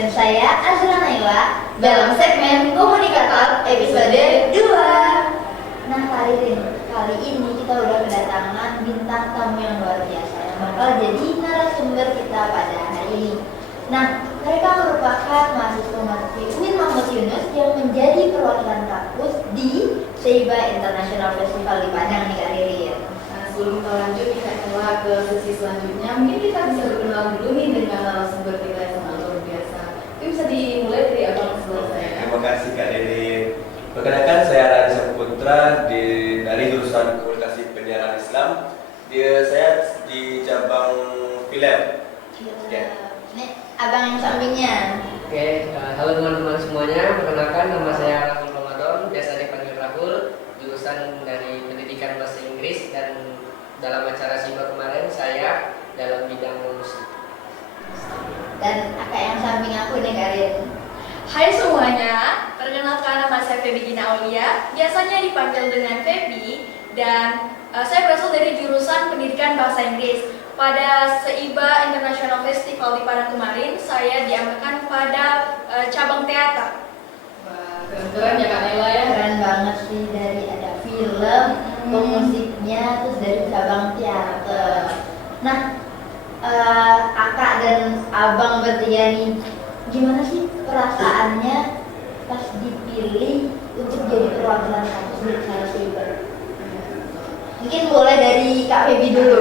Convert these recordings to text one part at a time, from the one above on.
dan saya Azra Naila dalam segmen Komunikator episode 2. Nah kali ini kita udah kedatangan bintang tamu yang luar biasa yang bakal jadi narasumber kita pada hari ini. Nah, mereka merupakan mahasiswa UIN Muhammad Yunus yang menjadi perwakilan kampus di Seiba International Festival di Padang nih Kak Ririn. Sebelum kita lanjut ke sesi selanjutnya, mungkin kita bisa berkenalan dulu nih dengan narasumber kita yang sangat luar biasa. Itu bisa dimulai dari abang sebelah saya. Terima kasih Kak Dede. Perkenalkan saya Raditya Putra dari jurusan Komunikasi Penyiaran Islam. Saya di cabang film. Ya. Nih, abang yang sampingnya. Oke, halo teman-teman semuanya. Perkenalkan nama saya Rahul Ramadan, biasa dipanggil Rahul, jurusan dari Pendidikan Bahasa Inggris, dan dalam acara SIBA kemarin saya dalam bidang musik. Dan kakak yang samping aku nih Karin. Hai semuanya, perkenalkan nama saya Febi Gina Aulia, biasanya dipanggil dengan Febi, dan saya berasal dari jurusan Pendidikan Bahasa Inggris. Pada Seiba International Festival di Padang kemarin, saya diamankan pada cabang teater. Wah, keren ya Kak Nela ya. Keren banget sih, dari ada film, musiknya, terus dari cabang teater. Nah, kakak dan abang bertiga nih, gimana sih perasaannya pas dipilih untuk jadi perwakilan kampus di acara Seiba? Mungkin boleh dari Kak Febi dulu.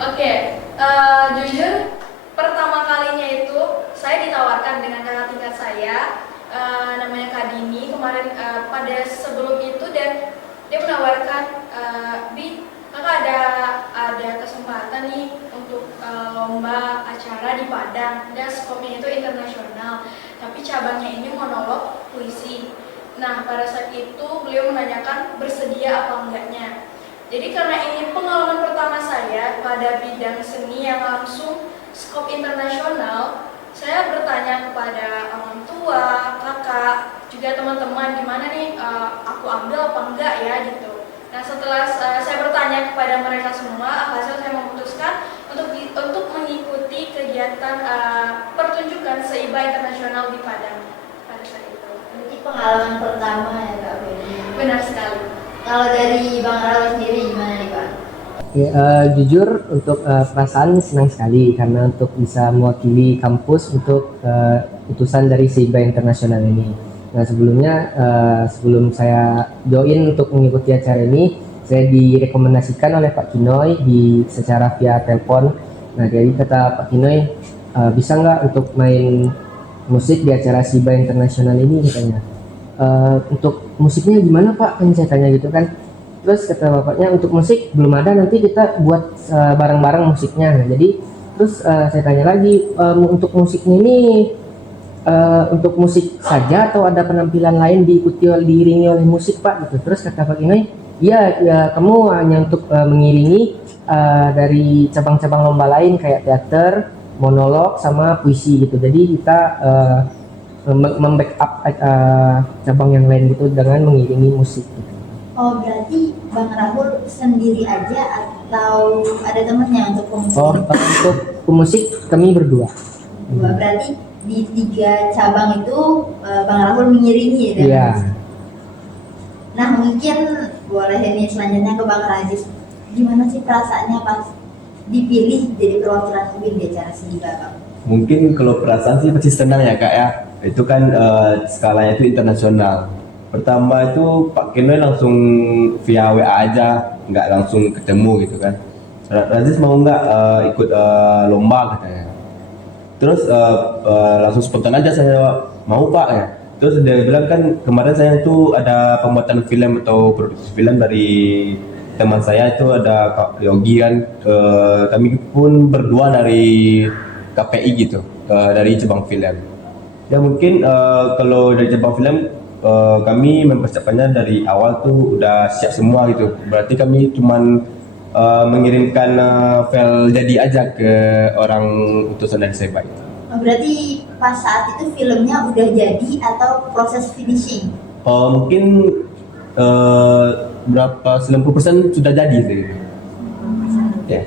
Oke, jujur pertama kalinya itu saya ditawarkan dengan kakak tingkat saya, namanya Kak Dini kemarin pada sebelum itu, dan dia menawarkan, Bi, kakak ada kesempatan nih untuk lomba acara di Padang, dan skopnya itu internasional, tapi cabangnya ini monolog puisi. Nah pada saat itu beliau menanyakan bersedia apa enggaknya. Jadi karena ini pengalaman pertama saya pada bidang seni yang langsung skop internasional, saya bertanya kepada orang tua, kakak, juga teman-teman, gimana nih aku ambil apa enggak ya gitu. Nah setelah saya bertanya kepada mereka semua, hasil saya memutuskan untuk mengikuti kegiatan pertunjukan Seiba Internasional di Padang pada saat itu. Ini pengalaman pertama ya Kak Febi. Benar sekali. Kalau dari Bang Rawi sendiri gimana nih Pak? Oke, jujur untuk perasaan senang sekali karena untuk bisa mewakili kampus untuk utusan dari Seiba Internasional ini. Nah sebelumnya, sebelum saya join untuk mengikuti acara ini, saya direkomendasikan oleh Pak Kinoy secara via telepon. Nah jadi kata Pak Kinoy, bisa nggak untuk main musik di acara Seiba Internasional ini katanya. Untuk musiknya gimana Pak? Kan saya tanya gitu kan. Terus kata bapaknya untuk musik belum ada, nanti kita buat bareng-bareng musiknya. Nah, jadi terus saya tanya lagi, untuk musiknya ini untuk musik saja atau ada penampilan lain diiringi oleh musik Pak gitu. Terus kata Pak Kinoy, iya ya, kamu hanya untuk mengiringi dari cabang-cabang lomba lain kayak teater, monolog sama puisi gitu. Jadi kita membackup cabang yang lain gitu dengan mengiringi musik gitu. Oh berarti Bang Rahul sendiri aja atau ada temannya untuk pemusik? Untuk pemusik kami berdua. Berarti di 3 cabang itu Bang Rahul mengiringi ya? Iya. Nah mungkin boleh ini selanjutnya ke Bang Rajis. Gimana sih perasaannya pas dipilih jadi perwakilan UIN di acara Seiba Bang? Mungkin kalau perasaan sih pasti senang ya Kak ya. Itu kan skalanya itu internasional. Pertama itu Pak Kinoy langsung via WA aja, nggak langsung ketemu gitu kan. Razis mau nggak ikut lomba katanya. Terus langsung spontan aja saya mau Pak ya. Terus dia bilang kan kemarin saya itu ada pembuatan film atau produksi film dari teman saya itu ada Kak Yogi kan. Kami pun berdua dari KPI gitu, dari cabang film. Ya mungkin kalau dari cabang film kami mempersiapkannya dari awal tuh udah siap semua gitu. Berarti kami cuman mengirimkan file jadi aja ke orang utusan dari Seiba itu. Berarti pas saat itu filmnya udah jadi atau proses finishing? Mungkin berapa 90% sudah jadi sih. Ya.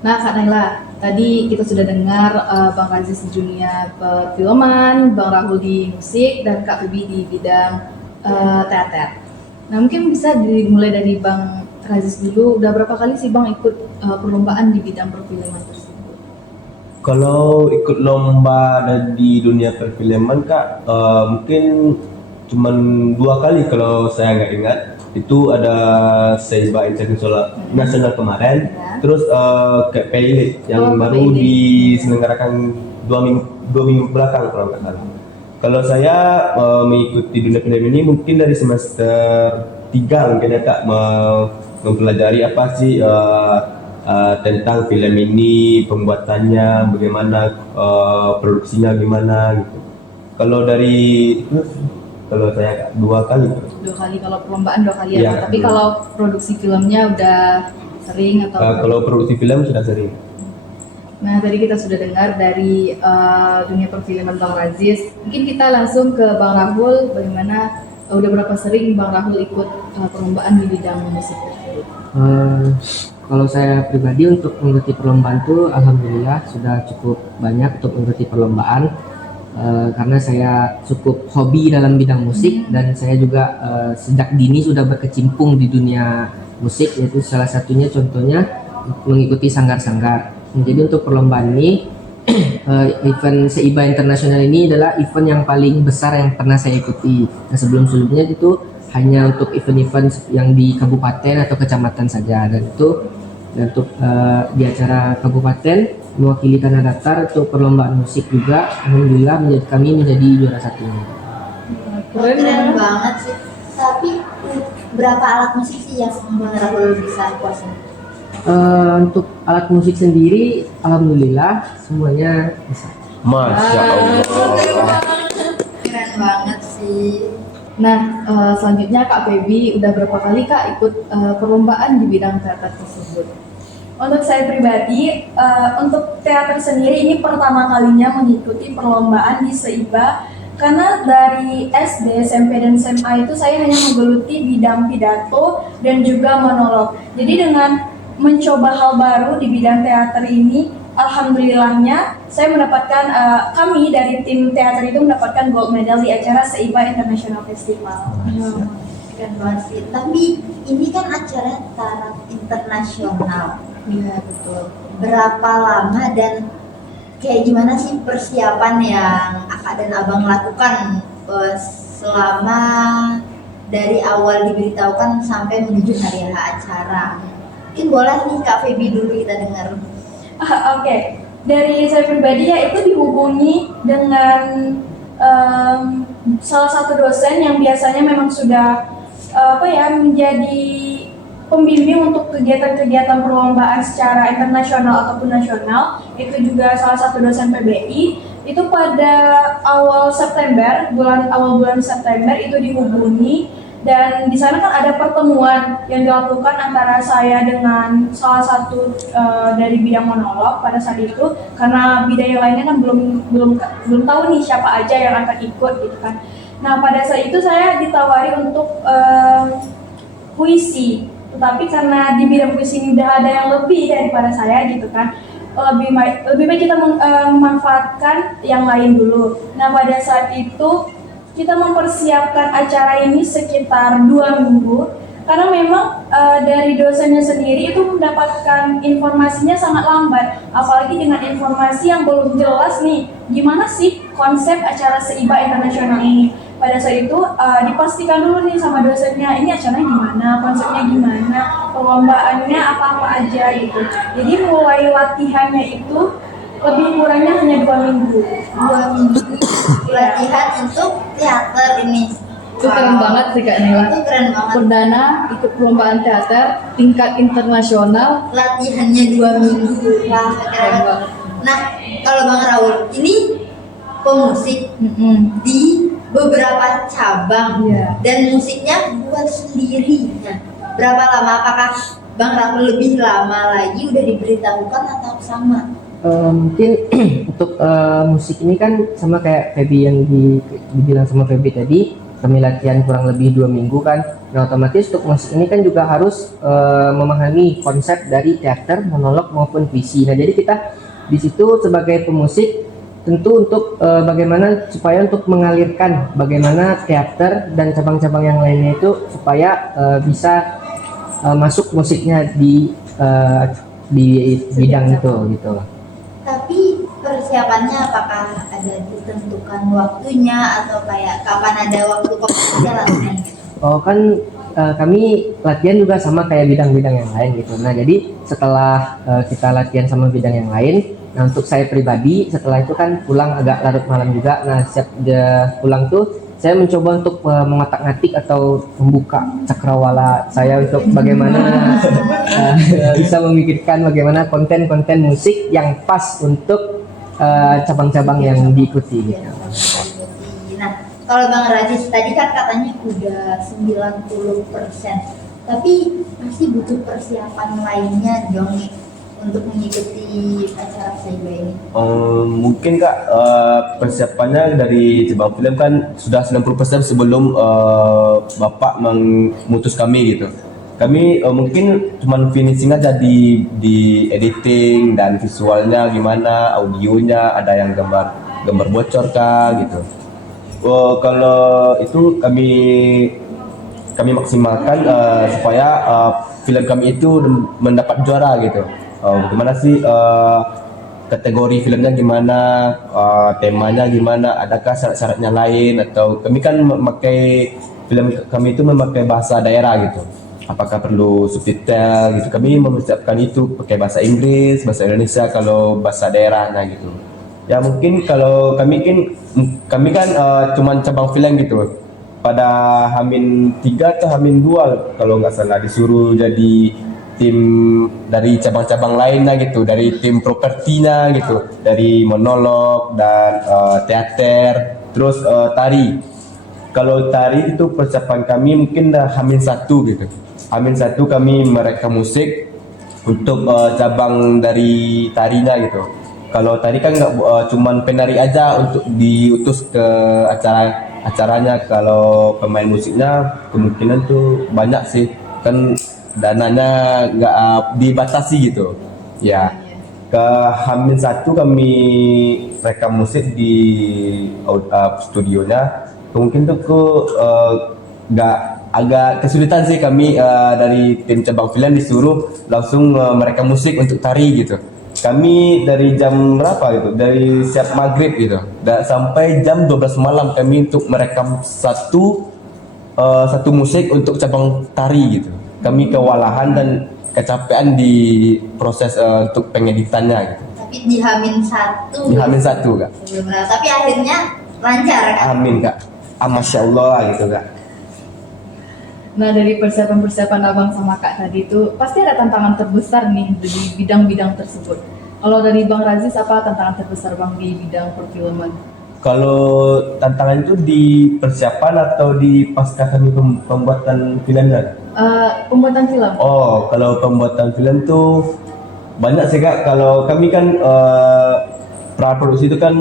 Nah Kak Nela, tadi kita sudah dengar Bang Razis di dunia perfilman, Bang Rahul di musik, dan Kak Febi di bidang teater. Nah, mungkin bisa dimulai dari Bang Razis dulu. Udah berapa kali sih Bang ikut perlombaan di bidang perfilman tersebut? Kalau ikut lomba di dunia perfilman Kak, mungkin cuman 2 kali kalau saya nggak ingat. Itu ada Seiba International Nasional kemarin, Ya. terus kayak Peilit yang baru Peilit. diselenggarakan 2 minggu belakang kalau nggak salah. Kalau saya mengikuti dunia film ini mungkin dari semester 3 mungkin ya Kak, mempelajari apa sih tentang film ini, pembuatannya, bagaimana produksinya gimana gitu. Kalau kalau saya 2 kali. 2 kali, kalau perlombaan 2 kali ya. Iya, Tapi iya. kalau produksi filmnya udah sering atau? Kalau produksi film sudah sering. Nah, tadi kita sudah dengar dari dunia perfilman Bang Razis. Mungkin kita langsung ke Bang Rahul. Bagaimana, udah berapa sering Bang Rahul ikut perlombaan di bidang musik tersebut? Kalau saya pribadi untuk mengikuti perlombaan tuh alhamdulillah sudah cukup banyak untuk mengikuti perlombaan. Karena saya cukup hobi dalam bidang musik dan saya juga sejak dini sudah berkecimpung di dunia musik, yaitu salah satunya contohnya mengikuti sanggar-sanggar. Jadi untuk perlombaan ini event Seiba Internasional ini adalah event yang paling besar yang pernah saya ikuti. Nah, sebelum-sebelumnya itu hanya untuk event-event yang di kabupaten atau kecamatan saja, dan untuk di acara kabupaten mewakili Tanah Datar untuk perlombaan musik juga, alhamdulillah kami menjadi juara 1-nya. Keren banget sih. Tapi berapa alat musik sih yang Bang Rahul bisa kuasain? Untuk alat musik sendiri, alhamdulillah semuanya bisa. Masya Allah. Keren banget sih. Nah, selanjutnya Kak Febi, udah berapa kali Kak ikut perlombaan di bidang teater tersebut? Untuk saya pribadi, untuk teater sendiri ini pertama kalinya mengikuti perlombaan di Seiba, karena dari SD, SMP, dan SMA itu saya hanya menggeluti bidang pidato dan juga monolog. Jadi dengan mencoba hal baru di bidang teater ini, alhamdulillahnya saya mendapatkan, kami dari tim teater itu mendapatkan gold medal di acara Seiba International Festival. Keren banget sih. Tapi ini kan acara taraf internasional. Iya, betul. Berapa lama dan kayak gimana sih persiapan yang Akak dan Abang lakukan selama dari awal diberitahukan sampai menuju hari acara? Mungkin boleh nih Kak Febi dulu kita dengar. Oke. Dari saya pribadi ya itu dihubungi dengan salah satu dosen yang biasanya memang sudah menjadi pembimbing untuk kegiatan-kegiatan perlombaan secara internasional ataupun nasional. Itu juga salah satu dosen PBI. Itu pada awal bulan September itu dihubungi, dan di sana kan ada pertemuan yang dilakukan antara saya dengan salah satu dari bidang monolog pada saat itu, karena bidang yang lainnya kan belum tahu nih siapa aja yang akan ikut gitu kan. Nah, pada saat itu saya ditawari untuk puisi. Tetapi karena di bidang puisi ini udah ada yang lebih daripada saya gitu kan, lebih baik kita memanfaatkan yang lain dulu. Nah, pada saat itu kita mempersiapkan acara ini sekitar 2 minggu, karena memang dari dosennya sendiri itu mendapatkan informasinya sangat lambat, apalagi dengan informasi yang belum jelas nih gimana sih konsep acara Seiba Internasional ini. Pada saat itu dipastikan dulu nih sama dosennya, ini acaranya gimana, konsepnya gimana, perlombaannya apa-apa aja gitu. Jadi mulai latihannya itu lebih kurangnya hanya 2 minggu. 2 minggu latihan untuk teater ini. Itu keren banget sih Kak Nela. Itu keren banget. Perdana ikut perlombaan teater tingkat internasional. Latihannya 2 minggu. Wah, keren Keren banget. banget. Nah, kalau Bang Rahul ini pemusik di beberapa cabang, Iya. dan musiknya buat sendiri. Nah, berapa lama? Apakah Bang Rahul lebih lama lagi udah diberitahukan atau sama? Mungkin untuk musik ini kan sama kayak Febi yang dibilang sama Febi tadi, kami latihan kurang lebih 2 minggu kan. Nah, otomatis untuk musik ini kan juga harus memahami konsep dari teater, monolog maupun puisi. Nah, jadi kita di situ sebagai pemusik tentu untuk bagaimana supaya untuk mengalirkan bagaimana teater dan cabang-cabang yang lainnya itu supaya bisa masuk musiknya di bidang itu gitu. Tapi persiapannya apakah ada ditentukan waktunya atau kayak kapan ada waktu kosong langsung main? Oh kan kami latihan juga sama kayak bidang-bidang yang lain gitu. Nah jadi setelah kita latihan sama bidang yang lain, nah untuk saya pribadi setelah itu kan pulang agak larut malam juga. Nah siap pulang tuh saya mencoba untuk mengotak-ngatik atau membuka cakrawala saya untuk bagaimana bisa memikirkan bagaimana konten-konten musik yang pas untuk cabang-cabang yang diikuti gitu. Nah, kalau Bang Rajis tadi kan katanya udah 90%, tapi masih butuh persiapan lainnya dong nih untuk mengikuti acara Saiba ini. Mungkin Kak, persiapannya dari cabang film kan sudah 90% sebelum Bapak memutus kami gitu. Kami mungkin cuma finishing aja di editing dan visualnya gimana, audionya ada yang gambar bocor kah gitu. Kalau itu kami maksimalkan supaya film kami itu mendapat juara gitu. Bagaimana sih kategori filmnya gimana, temanya gimana, adakah syarat-syaratnya lain, atau kami kan memakai film kami itu memakai bahasa daerah gitu. Apakah perlu subtitle gitu? Kami mempersiapkan itu pakai bahasa Inggris, bahasa Indonesia kalau bahasa daerahnya gitu. Ya mungkin kalau kami kan cuman cabang film gitu. Pada Hamin 3 atau Hamin 2 kalau nggak salah disuruh jadi tim dari cabang-cabang lainnya gitu, dari tim propertinya gitu, dari monolog dan teater, terus tari. Kalau tari itu persiapan kami mungkin dah Hamin 1 gitu. Hamin 1 kami merekam musik untuk cabang dari tarinya gitu. Kalau tari kan nggak cuman penari aja untuk diutus ke acaranya. Kalau pemain musiknya kemungkinan tuh banyak sih, kan dananya nggak dibatasi gitu ya. Ke Hamin 1 kami rekam musik di studionya. Mungkin tuh nggak agak kesulitan sih kami dari tim cabang film disuruh langsung merekam musik untuk tari gitu. Kami dari jam berapa gitu, dari siap maghrib gitu sampai jam 12 malam kami untuk merekam satu musik untuk cabang tari gitu. Kami kewalahan dan kecapean di proses untuk pengeditannya gitu. Tapi di Hamin 1. Di Hamin 1 Kak. Tapi akhirnya lancar kan? Amin Kak. Masya Allah gitu Kak. Nah dari persiapan-persiapan abang sama kak tadi itu pasti ada tantangan terbesar nih di bidang-bidang tersebut. Kalau dari Bang Razis apa tantangan terbesar Bang di bidang perfilman? Kalau tantangan itu di persiapan atau di pasca kami pembuatan filmnya? Pembuatan film. Oh, kalau pembuatan film tuh banyak sih Kak. Kalau kami kan praproduksi itu kan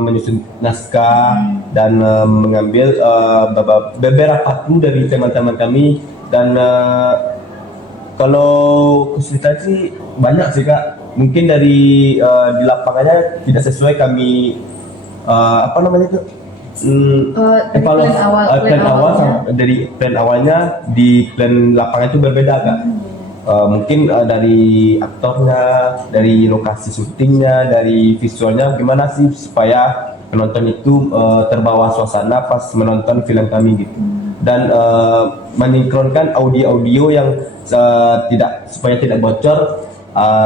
menyusun naskah dan mengambil beberapa clue dari teman-teman kami, dan kalau kesulitan sih banyak sih Kak. Mungkin dari di lapangannya tidak sesuai kami apa namanya itu Plan awal, dari plan awalnya di plan lapangan itu berbeda Kak. Mungkin dari aktornya, dari lokasi syutingnya, dari visualnya gimana sih supaya penonton itu terbawa suasana pas menonton film kami gitu. Dan mensinkronkan audio yang supaya tidak bocor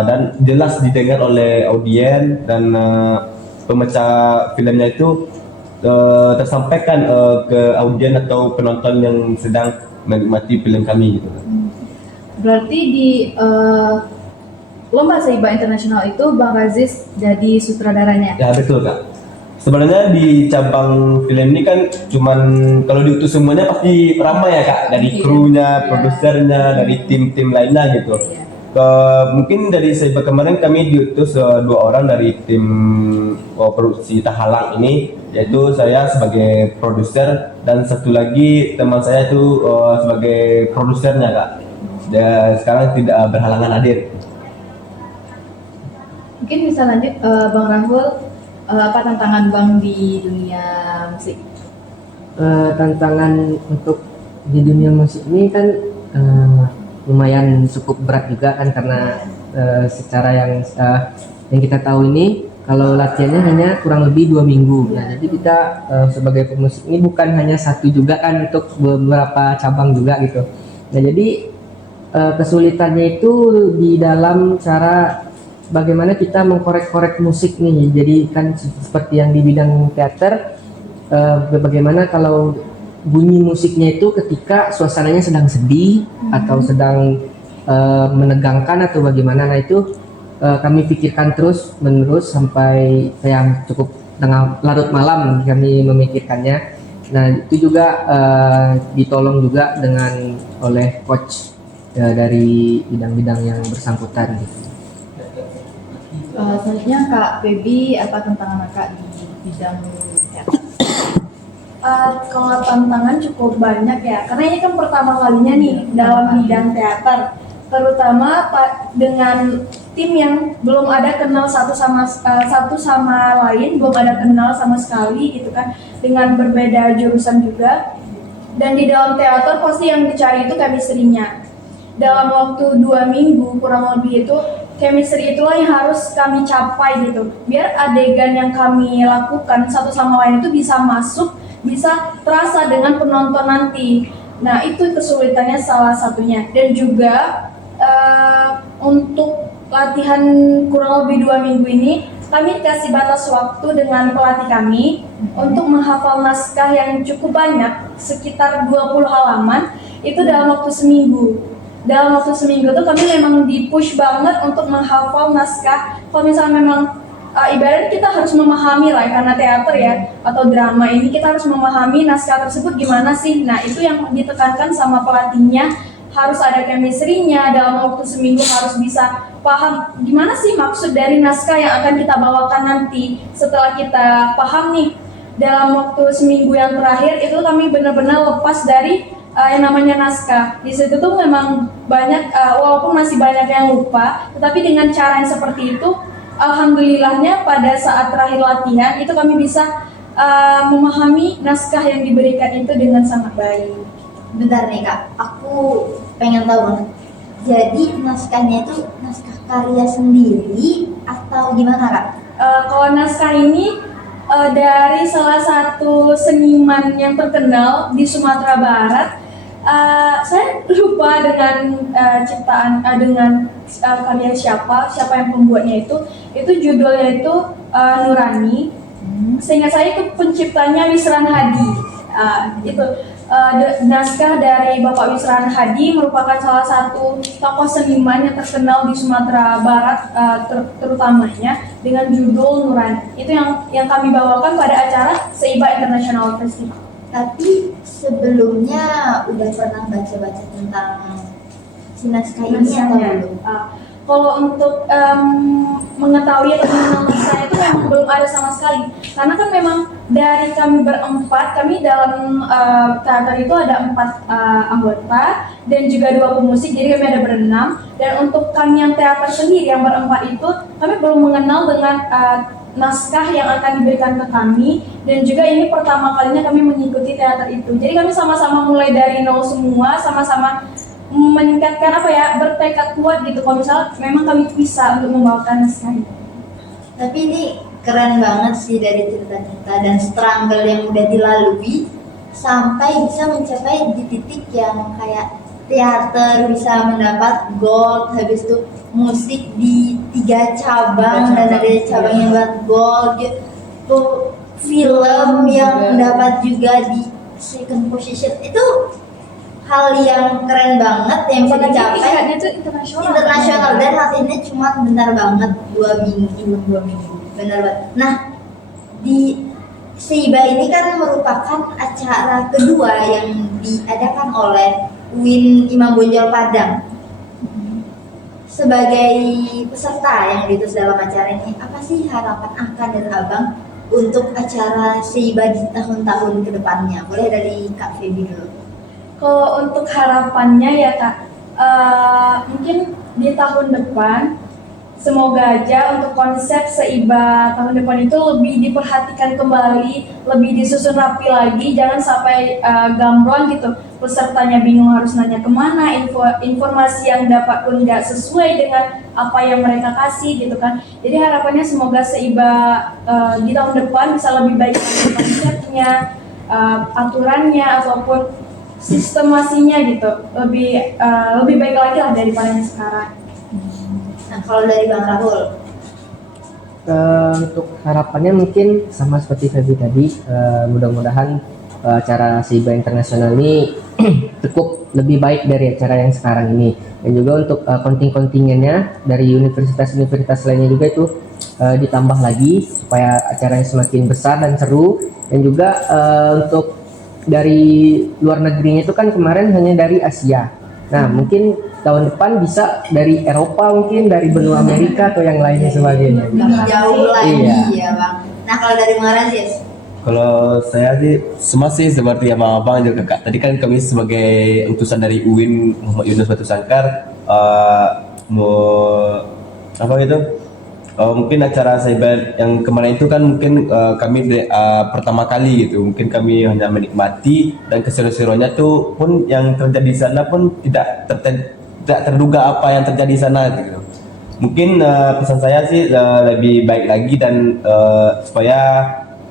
dan jelas didengar oleh audiens, dan pemecah filmnya itu tersampaikan ke audiens atau penonton yang sedang menikmati film kami gitu. Berarti di Lomba Saiba Internasional itu Bang Razis jadi sutradaranya? Ya betul Kak. Sebenarnya di cabang film ini kan cuman kalau diutus semuanya pasti ramai ya Kak, dari krunya, produsernya, dari tim-tim lainnya gitu. Mungkin dari Saiba kemarin kami diutus 2 orang dari tim produksi Tahalang ini, yaitu saya sebagai produser dan satu lagi teman saya itu sebagai produsernya Kak. Dan sekarang tidak berhalangan hadir. Mungkin bisa lanjut Bang Rahul, apa tantangan Bang di dunia musik? Tantangan untuk di dunia musik ini kan lumayan cukup berat juga kan, karena secara yang kita tahu ini kalau latihannya hanya kurang lebih 2 minggu. Nah, jadi kita sebagai pemusik ini bukan hanya satu juga kan, untuk beberapa cabang juga gitu. Nah, jadi kesulitannya itu di dalam cara bagaimana kita mengkorek-korek musik nih. Jadi kan seperti yang di bidang teater, bagaimana kalau bunyi musiknya itu ketika suasananya sedang sedih atau sedang menegangkan atau bagaimana. Nah, itu kami pikirkan terus menerus sampai yang cukup tengah larut malam kami memikirkannya. Nah, itu juga ditolong juga dengan oleh coach dari bidang-bidang yang bersangkutan gitu. Selanjutnya Kak Febi, apa tantangan Kak di bidang teater? Kalau tantangan cukup banyak ya, karena ini kan pertama kalinya nih dalam bidang teater, terutama dengan tim yang belum ada kenal satu sama lain, belum ada kenal sama sekali gitu kan, dengan berbeda jurusan juga. Dan di dalam teater pasti yang dicari itu chemistry-nya. Dalam waktu 2 minggu kurang lebih itu, chemistry itulah yang harus kami capai gitu, biar adegan yang kami lakukan satu sama lain itu bisa masuk, bisa terasa dengan penonton nanti. Nah, itu kesulitannya salah satunya. Dan juga untuk latihan kurang lebih 2 minggu ini, kami dikasih batas waktu dengan pelatih kami untuk menghafal naskah yang cukup banyak, sekitar 20 halaman, itu dalam waktu seminggu. Dalam waktu seminggu tuh kami memang di-push banget untuk menghafal naskah. Kalau misalnya memang ibaratnya kita harus memahami lah, karena teater ya atau drama ini kita harus memahami naskah tersebut gimana sih. Nah, itu yang ditekankan sama pelatihnya, harus ada chemistry-nya. Dalam waktu seminggu harus bisa paham gimana sih maksud dari naskah yang akan kita bawakan nanti. Setelah kita paham nih, dalam waktu seminggu yang terakhir itu kami benar-benar lepas dari yang namanya naskah. Di situ tuh memang banyak, walaupun masih banyak yang lupa, tetapi dengan cara yang seperti itu, alhamdulillahnya pada saat terakhir latihan itu kami bisa memahami naskah yang diberikan itu dengan sangat baik. Bentar nih Kak, aku pengen tahu banget. Jadi naskahnya itu naskah karya sendiri atau gimana Kak? Kalau naskah ini dari salah satu seniman yang terkenal di Sumatera Barat. Saya lupa dengan ciptaan dengan karya siapa yang pembuatnya itu judulnya itu Nurani. Seingat saya itu penciptanya Wisran Hadi. Itu naskah dari Bapak Wisran Hadi, merupakan salah satu tokoh seniman yang terkenal di Sumatera Barat, terutamanya dengan judul Nurani. Itu yang kami bawakan pada acara Seiba International Festival. Tapi sebelumnya udah pernah baca-baca tentang si naskah ini atau belum? Kalau untuk mengetahui atau mengenal naskah itu memang belum ada sama sekali. Karena kan memang dari kami berempat, kami dalam teater itu ada 4 anggota dan juga 2 pemusik, jadi kami ada berenam. Dan untuk kami yang teater sendiri yang berempat itu, kami belum mengenal dengan naskah yang akan diberikan ke kami, dan juga ini pertama kalinya kami mengikuti teater itu. Jadi kami sama-sama mulai dari nol semua, sama-sama meningkatkan bertekad kuat gitu kalau misalnya memang kami bisa untuk membawakan naskah itu. Tapi ini keren banget sih dari cerita-cerita dan struggle yang udah dilalui sampai bisa mencapai di titik yang kayak teater bisa mendapat gold, habis itu musik di 3 cabang dan ada cabang yang buat gold gitu. Film yang mendapat juga di second position, itu hal yang keren banget yang bisa dicapai itu internasional. Dan latihannya cuma bentar banget, 2 minggu, benar banget. Nah, di Seiba ini kan merupakan acara kedua yang diadakan oleh UIN Imam Bonjol Padang. Sebagai peserta yang diutus dalam acara ini, apa sih harapan Aka dan Abang untuk acara Seiba di tahun-tahun kedepannya? Boleh dari Kak Febi dulu. Kalau untuk harapannya ya Kak, mungkin di tahun depan semoga aja untuk konsep Seiba tahun depan itu lebih diperhatikan kembali, lebih disusun rapi lagi, jangan sampai gamblang gitu, pesertanya bingung harus nanya kemana, informasi yang dapat pun nggak sesuai dengan apa yang mereka kasih gitu kan. Jadi harapannya semoga Seiba di tahun depan bisa lebih baik lagi konsepnya, aturannya ataupun sistemasinya gitu, lebih baik lagi lah daripada yang sekarang. Nah, kalau dari Bang Rahul, Untuk harapannya mungkin sama seperti Feby tadi, mudah-mudahan acara SIBA Internasional ini cukup lebih baik dari acara yang sekarang ini, dan juga untuk kontingennya dari universitas-universitas lainnya juga itu ditambah lagi supaya acaranya semakin besar dan seru, dan juga untuk dari luar negerinya itu kan kemarin hanya dari Asia. Nah, mungkin tahun depan bisa dari Eropa, mungkin dari benua Amerika atau yang lainnya sebagainya. lebih jauh lagi Iya. ya Bang. Nah, kalau dari Bang Razis, Kalau saya sih masih seperti abang-abang juga kak. Tadi kan kami sebagai utusan dari UIN Muhammad Yunus Batu Sangkar mau apa gitu? Mungkin acara cyber yang kemarin itu kan mungkin kami pertama kali gitu. Mungkin kami hanya menikmati, dan keseru-seruannya tuh pun yang terjadi di sana pun tidak terduga apa yang terjadi di sana gitu. Mungkin pesan saya sih lebih baik lagi, dan supaya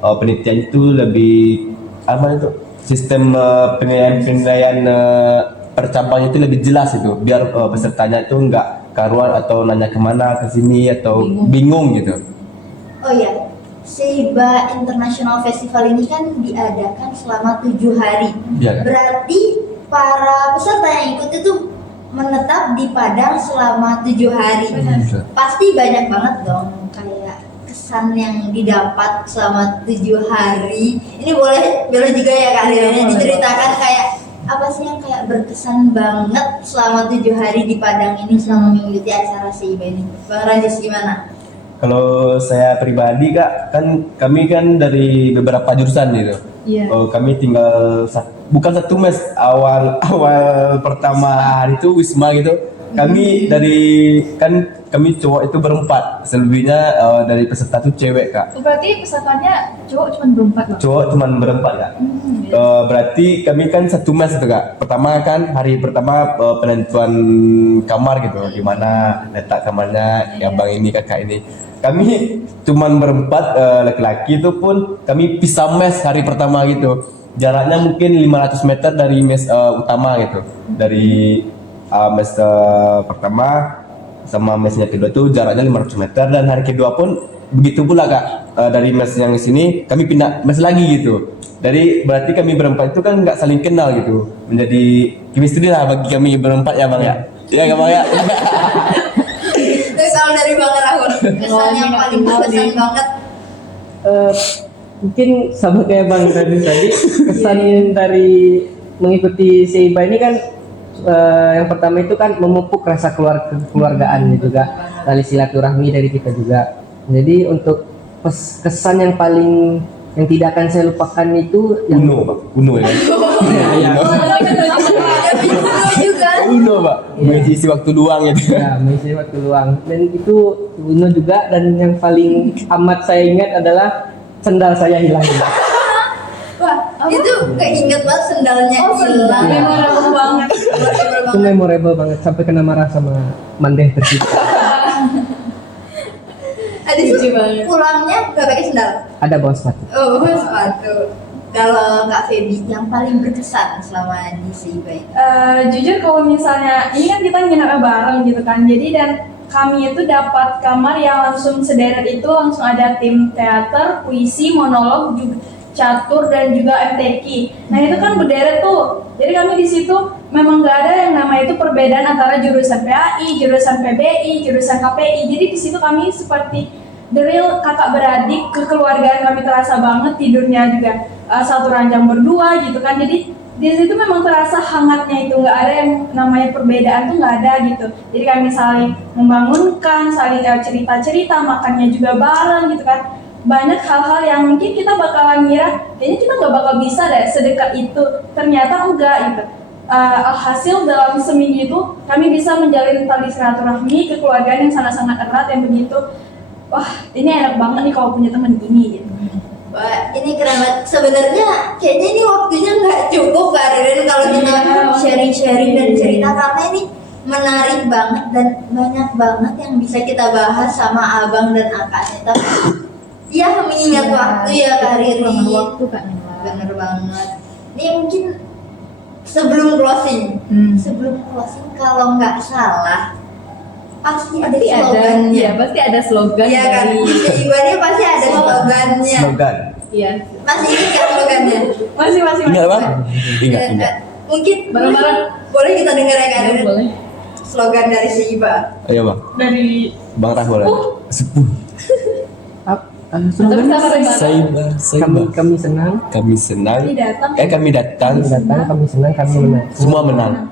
penelitian itu lebih apa itu sistem penilaian per cabang itu lebih jelas itu, biar pesertanya itu enggak karuan atau nanya kemana ke sini atau bingung gitu. oh ya, Seiba International Festival ini kan diadakan selama 7 hari. Iya. Berarti para peserta yang ikut itu menetap di Padang selama 7 hari. Benar. Pasti banyak banget dong kayak kesan yang didapat selama 7 hari. Ini boleh juga ya Kak Lirena diceritakan kayak apa sih yang kayak berkesan banget selama 7 hari di Padang ini selama mengikuti acara Seiba ini. Bang Rajis gimana? Kalau saya pribadi kak, kan kami kan dari beberapa jurusan gitu. Iya. Kami tinggal bukan satu mes awal pertama hari itu wisma gitu. Kami kami cowok itu berempat, selebihnya dari peserta itu cewek kak. Berarti pesertanya cowok cuma berempat Bang? Cowok cuma berempat kak. Berarti kami kan satu mes itu kak. Pertama kan hari pertama penentuan kamar gitu, gimana letak kamarnya ya bang ini kakak ini. Kami cuma berempat laki-laki itu pun kami pisah mes hari pertama gitu. Jaraknya mungkin 500 meter dari mes utama gitu. Dari mes pertama sama mesnya kedua tuh jaraknya 500 meter, dan hari kedua pun begitu pula kak. Dari mes yang sini kami pindah mes lagi gitu. Berarti kami berempat itu kan nggak saling kenal gitu, menjadi chemistry lah bagi kami berempat ya bang ya. Iya nggak bang ya. Terus kalau dari Bang Rahul, kesan yang paling berkesan banget. Mungkin sama kayak Bang tadi kesan dari mengikuti SIBA ini kan yang pertama itu kan memupuk rasa kekeluargaan juga, tali silaturahmi dari kita juga. Jadi untuk kesan yang paling yang tidak akan saya lupakan itu yang Uno ya. Uno pak, mengisi waktu luang gitu. ya, mengisi waktu luang, dan itu Uno juga. Dan yang paling amat saya ingat adalah sendal saya hilang. Wah, itu keinget banget sendalnya hilang. Memorable banget. Itu memorable banget, sampai kena marah sama Mandeh tercinta. Adis pulangnya gak pakai sendal. Ada bawa sepatu. Oh, sepatu. Kalau Kak Feby yang paling berkesan selama di Seiba ini? Jujur kalau misalnya ini kan kita nginep bareng gitu kan, jadi dan kami itu dapat kamar yang langsung sederet itu, langsung ada tim teater, puisi, monolog, juga catur dan juga MTQ. Nah itu kan berderet tuh. Jadi kami di situ memang nggak ada yang namanya itu perbedaan antara jurusan PAI, jurusan PBI, jurusan KPI. Jadi di situ kami seperti the real kakak beradik, kekeluargaan kami terasa banget, tidurnya juga satu ranjang berdua gitu kan. Jadi di situ memang terasa hangatnya, itu nggak ada yang namanya perbedaan tuh nggak ada gitu. Jadi kami saling membangunkan, saling cerita-cerita, makannya juga bareng gitu kan. Banyak hal-hal yang mungkin kita bakalan ngira kayaknya kita nggak bakal bisa deh sedekat itu, ternyata enggak gitu. Alhasil dalam seminggu itu kami bisa menjalin tali silaturahmi kekeluargaan yang sangat-sangat erat yang begitu, wah ini enak banget nih kalau punya teman ini gitu. Wah, ini keren banget. Sebenarnya kayaknya ini waktunya nggak cukup Kak Ririn kalau kita sharing-sharing dan cerita, karena ini menarik banget dan banyak banget yang bisa kita bahas sama abang dan akaknya. Tapi ya mengingat waktu ya Kak Ririn. Waktu Kak Nila. Bener banget. Ini mungkin sebelum closing kalau nggak salah pasti ada slogannya. Pasti ada slogan Iya kan, dari Seiba pasti ada slogannya. Slogan. Iya. Masih ingat nggak slogannya? Masih Ingat bang? Ingat. Mungkin Bareng-bareng. boleh kita dengar ya Kak Ya, Ririn? boleh. Slogan dari Seiba. Ayo bang. Dari Bang Rahul. Sepuh. Slogan Kami senang, Kami senang. Kami datang. Kami datang. kami senang, kami menang. Semua menang.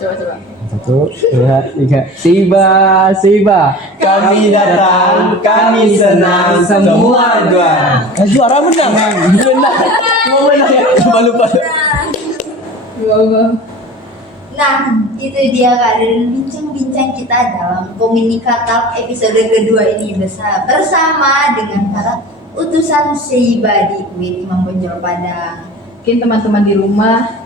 Coba. 1, 2, 3. Siba. Kami datang, kami senang, semua juara. Juara menang. Semua menang ya. Lupa. Nah, itu dia Kak Ririn, bincang-bincang kita dalam Komunikatalk episode kedua ini bersama dengan para utusan Seiba di UIN Imam Bonjol Padang. Mungkin teman-teman di rumah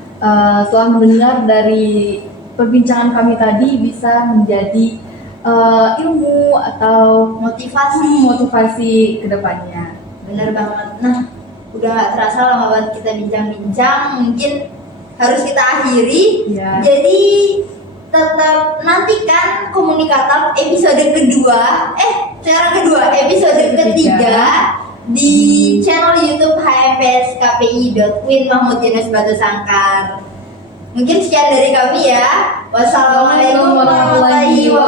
setelah mendengar dari perbincangan kami tadi bisa menjadi ilmu atau motivasi ke depannya. Bener banget. Nah, udah gak terasa lama banget kita bincang-bincang, mungkin harus kita akhiri. Ya. Jadi tetap nantikan Komunikatalk episode kedua, episode ketiga di channel YouTube HMPS KPI Mahmud Yunus Batu Sangkar. Mungkin sekian dari kami ya. Wassalamualaikum warahmatullahi wabarakatuh.